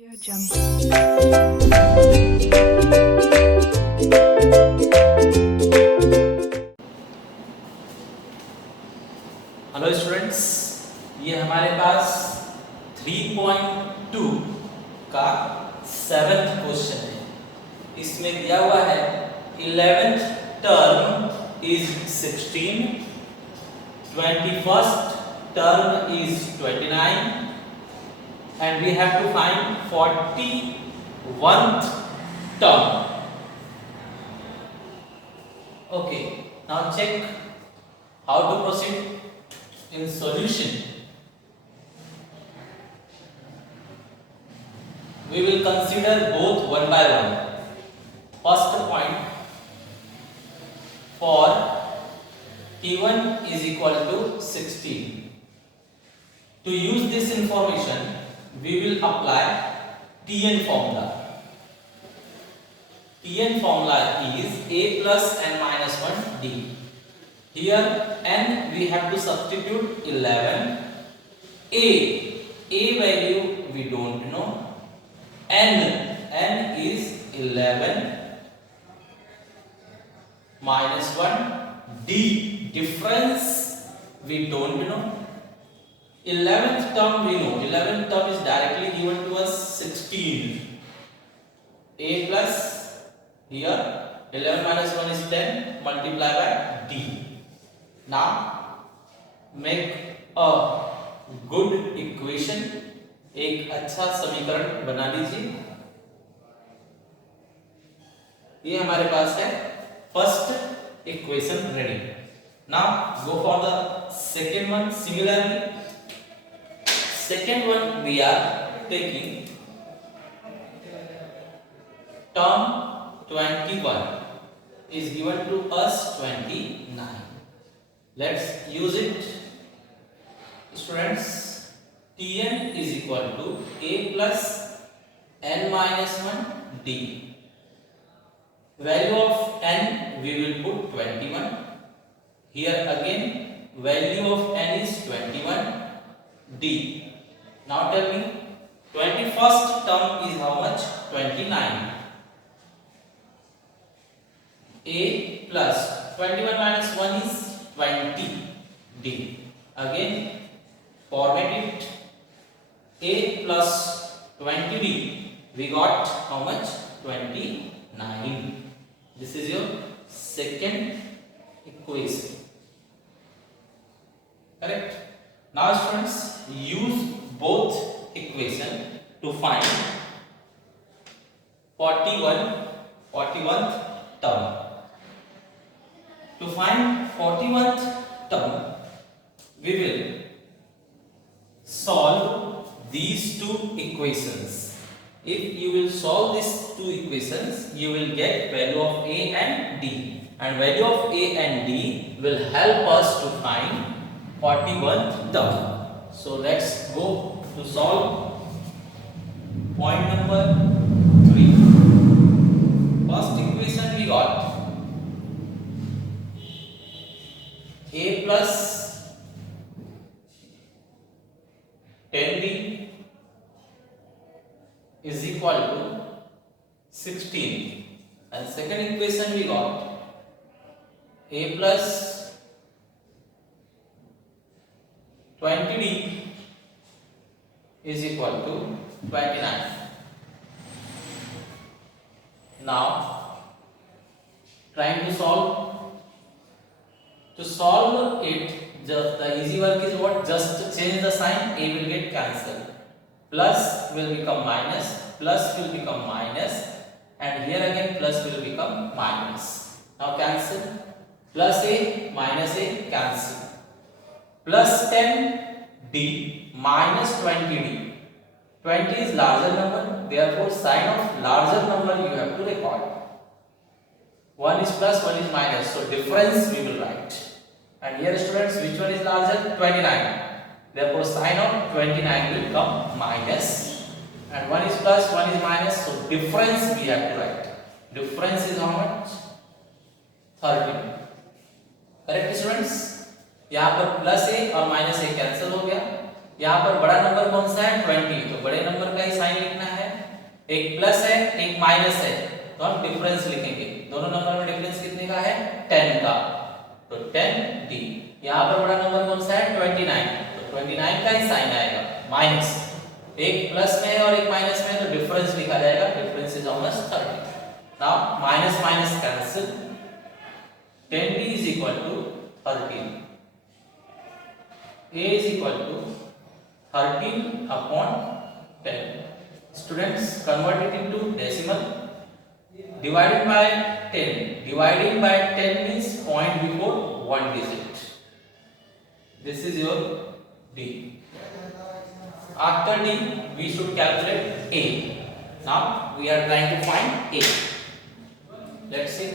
Audio Jungle. Hello students, ये हमारे पास 3.2 का 7th क्वेश्चन है। इसमें दिया हुआ है 11th term is 16, 21st term is 29 and we have to find 41th term. Okay, now check how to proceed in solution. We will consider both one by one. First point, for T1 is equal to 16. To use this information, we will apply Tn formula. Tn formula is a plus n minus 1 d. Here n we have to substitute 11. A value we don't know. N is 11 minus 1. D difference we don't know. 11th term we know. 11th term is directly given to us 16. A plus here 11 minus 1 is 10 multiplied by D. Now make a good equation. एक अच्छा समीकरण बना लीजिए। ये हमारे पास है first equation ready. Now go for the second one. Similarly second one we are taking term 21 is given to us 29. Let's use it. Students, Tn is equal to a plus n minus 1 d. Value of n we will put 21. Here again value of n is 21 d. Now tell me, 21st term is how much? 29. A plus 21 minus 1 is 20 d. Again format it. A plus 20 d. We got how much? 29. This is your second equation. Correct? Now students, use both equation to find 41th term. To find 41th term, we will solve these two equations. If you will solve these two equations, you will get value of a and d, and value of a and d will help us to find 41th term. So let's go to solve point number 3. First equation we got a plus 10b is equal to 16, and second equation we got a plus 20d is equal to 29. Now trying to solve. To solve it, just the easy work is what? Just change the sign. A will get cancelled. Plus will become minus. Plus will become minus. And here again plus will become minus. Now cancel. Plus a minus a cancel. Plus 10d minus 20d. 20 is larger number, therefore sign of larger number you have to record. 1 is plus, 1 is minus, so difference we will write. And here students, which one is larger? 29. Therefore sign of 29 will come minus. And 1 is plus, 1 is minus, so difference we have to write. Difference is how much? 13. Correct students? यहाँ पर plus ए और minus ए cancel हो गया। यहाँ पर बड़ा number कौन सा है? 20, तो बड़े नंबर का ही साइन लिखना है। एक प्लस है एक माइनस है, तो हम डिफरेंस लिखेंगे। दोनों नंबर में डिफरेंस कितने का है? 10 का, तो 10d। यहाँ पर बड़ा नंबर कौन सा है? 29, तो 29 का ही साइन आएगा माइनस। एक प्लस में है और एक माइनस में है, तो डिफरेंस लिखा जाएगा। Difference is how much? 30। Now minus minus cancel, 10d is equal to 13. A is equal to 13 upon 10. Students, convert it into decimal. Divided by 10. Dividing by 10 means point before one digit. This is your D. After D, we should calculate A. Now we are trying to find A. Let's see.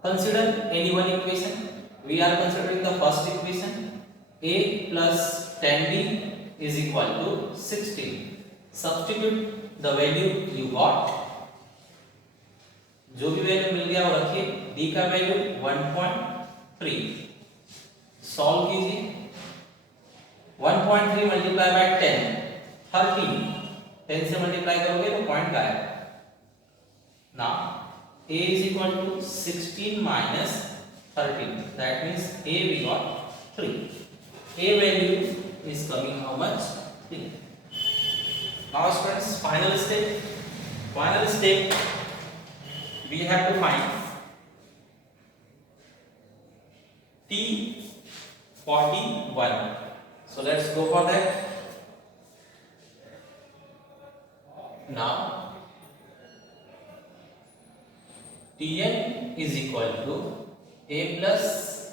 Consider any one equation. We are considering the first equation. A plus 10d is equal to 16. Substitute the value you got. जो भी value मिल गया वो रखिए। d का value 1.3। Solve कीजिए। 1.3 multiply by 10, 13। 10 से multiply करोगे तो पॉइंट गायब। Now A is equal to 16 minus 13. That means A we got 3. A value is coming how much? 3. Now students, final step. Final step, we have to find T41. So let's go for that. Now Tn is equal to a plus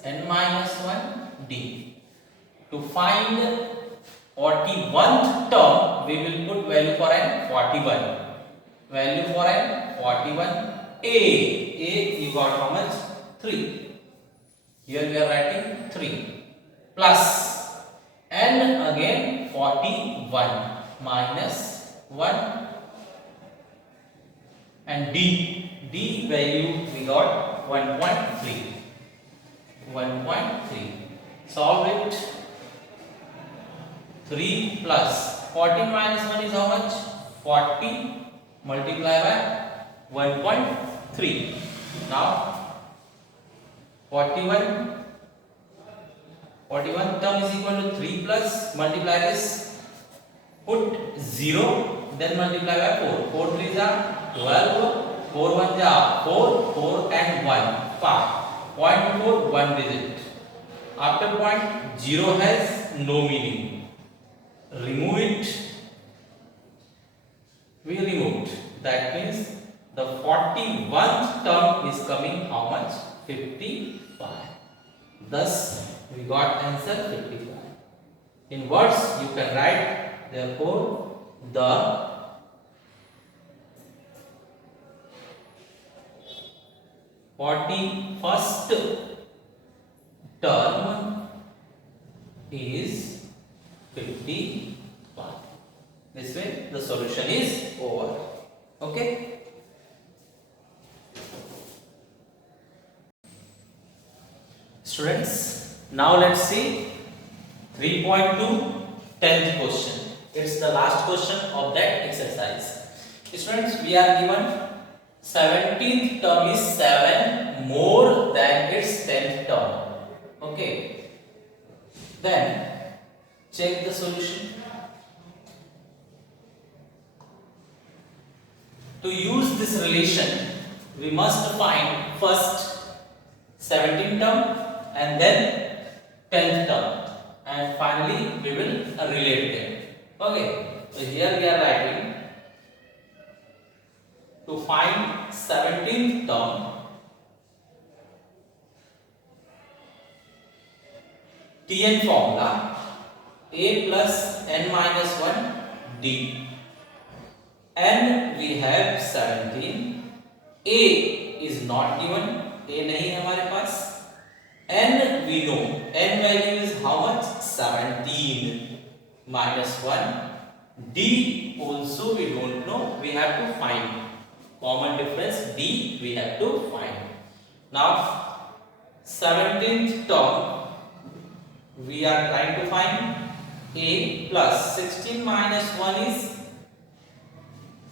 n minus 1 d. To find 41th term, we will put value for n 41. Value for n 41. A you got how much? 3. Here we are writing 3 plus n again 41 minus 1 and d value we got 1.3. 1.3. Solve it. 3 plus 14 minus 1 is how much? 40 multiply by 1.3. Now 41 term is equal to 3 plus multiply this. Put 0 then multiply by 4. 4 3s are 12. 4 1s are 4. 4 and 1 5. Point before one digit. After point 0 has no meaning. Remove it. We removed. That means the 41th term is coming how much? 55. Thus we got answer 55. In words you can write therefore the 41st term is 55. This way the solution is over. Okay. Students, now let's see 3.2 10th question. It's the last question of that exercise. Students, we are given 17th term is 7 more than its 10th term. Okay. Then check the solution. To use this relation, we must find first 17th term and then 10th term, and finally we will relate them. Okay. So here we are writing to find 17th term. Tn formula a plus n minus 1 d. n we have 17. a is not given. a नहीं है हमारे पास. n we know. n value is how much? 17 minus 1. d also we don't know. We have to find. Common difference d we have to find. Now 17th term we are trying to find. a plus 16 minus 1 is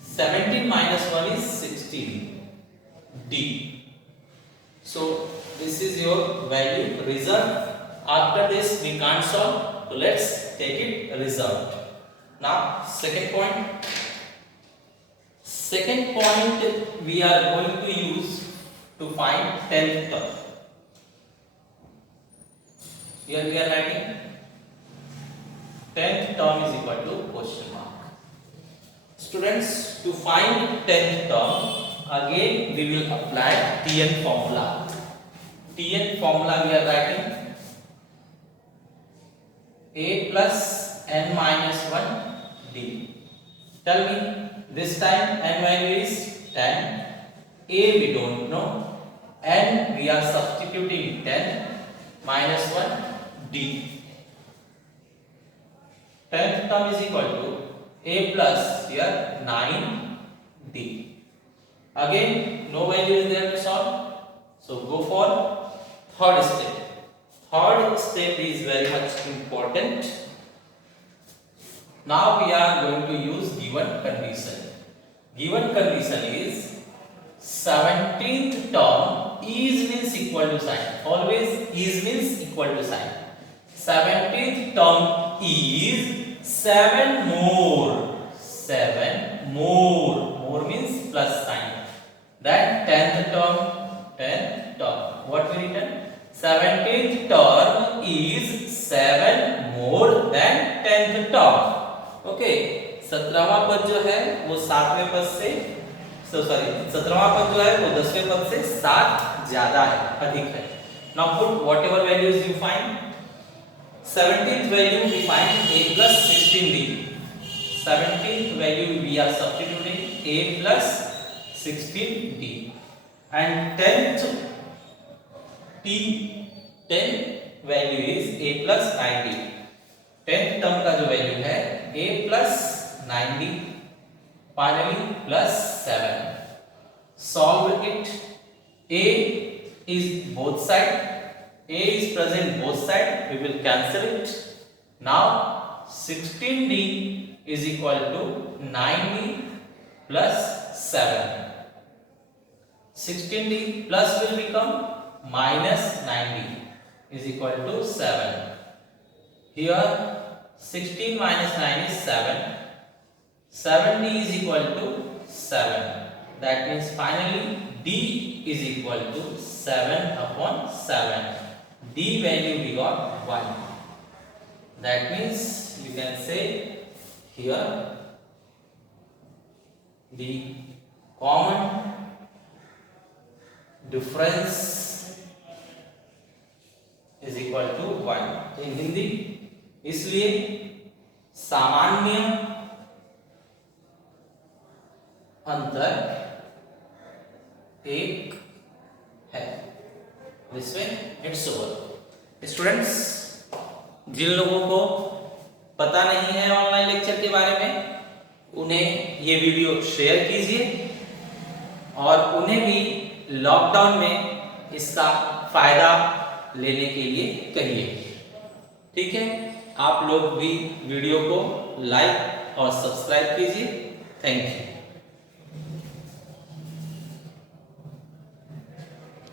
17 minus 1 is 16 d. So this is your value result. After this we can't solve, so let's take it result. Now second point we are going to use to find 10th term. Here we are writing 10th term is equal to question mark. Students, to find 10th term, again we will apply Tn formula. Tn formula we are writing a plus n minus 1 d. Tell me, this time n value is 10, a we don't know, n we are substituting 10 minus 1 d. 10th term is equal to a plus here 9d. Again no value is there to solve, so go for third step. Third step is very much important. Now we are going to use given condition. Given condition is 17th term is means equal to sign. Always is means equal to sign. 17th term is 7 more. 7 more means plus sign. Then 10th term. What we written? 17th term is 7 more than 10th term. Okay, 17वां पद जो है वो 7वें पद से 17वां पद जो है वो 10वें पद से 7 ज्यादा है, अधिक है. Now put whatever values you find. 17th value we find a plus 16d. 17th value we are substituting a plus 16d. And 10th value is a plus 9d. 10th term का जो वैल्यू है a plus 9d, finally plus 7. Solve it. A is both side. A is present both side. We will cancel it. Now 16d is equal to 9d plus 7. 16d plus will become minus 9d is equal to 7. Here 16 minus 9 is 7. 7d is equal to 7. That means finally d is equal to 7 upon 7. D value we got 1. That means you can say here the common difference is equal to 1 in Hindi. इसलिए सामान्य अंतर 1 है. This way it's over. Students, जिन लोगों को पता नहीं है online lecture के बारे में, उन्हें ये वीडियो शेयर कीजिए और उन्हें भी लॉकडाउन में इसका फायदा लेने के लिए कहिए. ठीक है, आप लोग भी वीडियो को लाइक और सब्सक्राइब कीजिए. Thank you.